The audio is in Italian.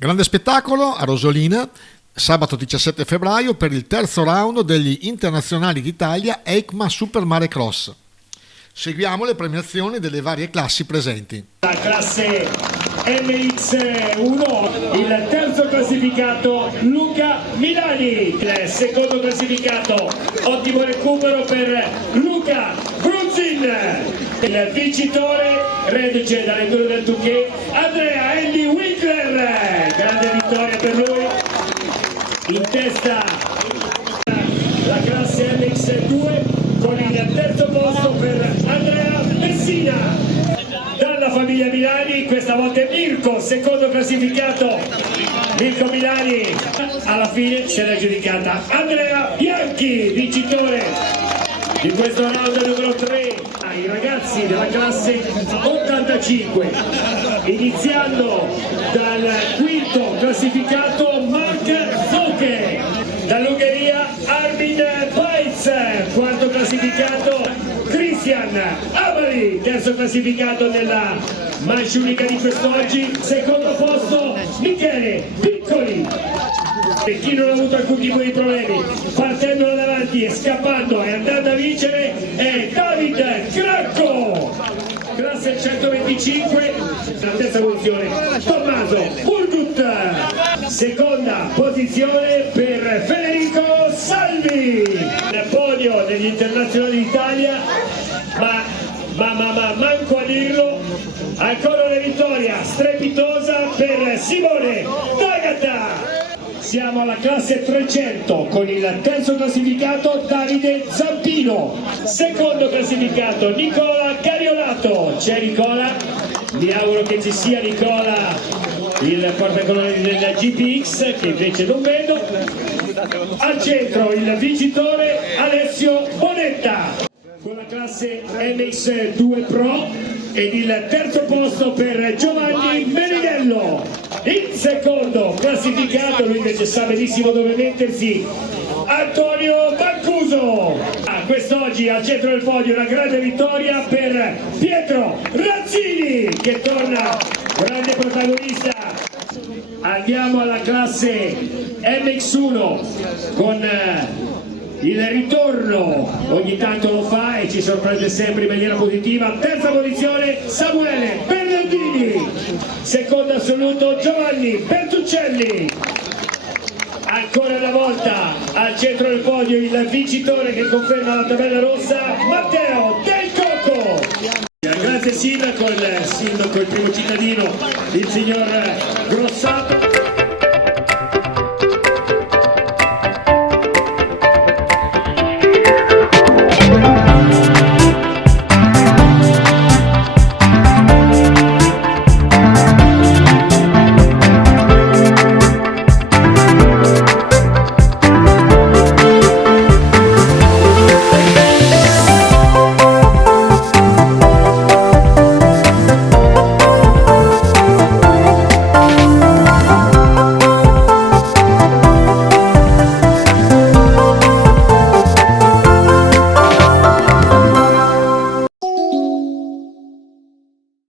Grande spettacolo a Rosolina, sabato 17 febbraio per il terzo round degli internazionali d'Italia EICMA Super Mare Cross. Seguiamo le premiazioni delle varie classi presenti. La classe MX1, il terzo classificato Luca Milani, il secondo classificato ottimo recupero per Luca Brunzin, il vincitore reduce dall'enduro del Touquet Andrea Andy Winkler, grande vittoria per lui. In testa la classe MX2 con il terzo posto per Andrea Messina. Dalla famiglia Milani, questa volta è Mirko, secondo classificato. Mirko Milani alla fine se l'è aggiudicata Andrea Bianchi, vincitore di questo round numero 3. I ragazzi della classe 85, iniziando dal quinto classificato Mark Fouke, dall'Ungheria Armin Paitz, quarto classificato Christian Amari, terzo classificato nella manche unica di quest'oggi, secondo posto Michele Piccoli. E chi non ha avuto alcun tipo di problemi partendo da davanti e scappando e andando a vincere è David Cracco, classe 125, la terza posizione Tommaso Burgut, seconda posizione per Federico Salvi. Nel podio degli internazionali d'Italia, ma manco a dirlo, ancora una vittoria strepitosa per Simone D'Agata. Siamo alla classe 300 con il terzo classificato Davide Zampino, secondo classificato Nicola Cariolato. C'è Nicola, mi auguro che ci sia Nicola, il portacolori del GPX, che invece non vedo. Al centro il vincitore Alessio Bonetta con la classe MX2 Pro ed il terzo posto per Giovanni Meneghello. Il secondo classificato, lui invece sa benissimo dove mettersi, Antonio Mancuso. Quest'oggi al centro del podio una grande vittoria per Pietro Razzini, che torna grande protagonista. Andiamo alla classe MX1 con il ritorno, ogni tanto lo fa e ci sorprende sempre in maniera positiva. Terza posizione Samuele Bernardini, secondo assoluto Giovanni Bertuccelli. Ancora una volta al centro del podio il vincitore che conferma la tabella rossa, Matteo Del Cocco. Grazie sindaco, il primo cittadino, il signor Grossato.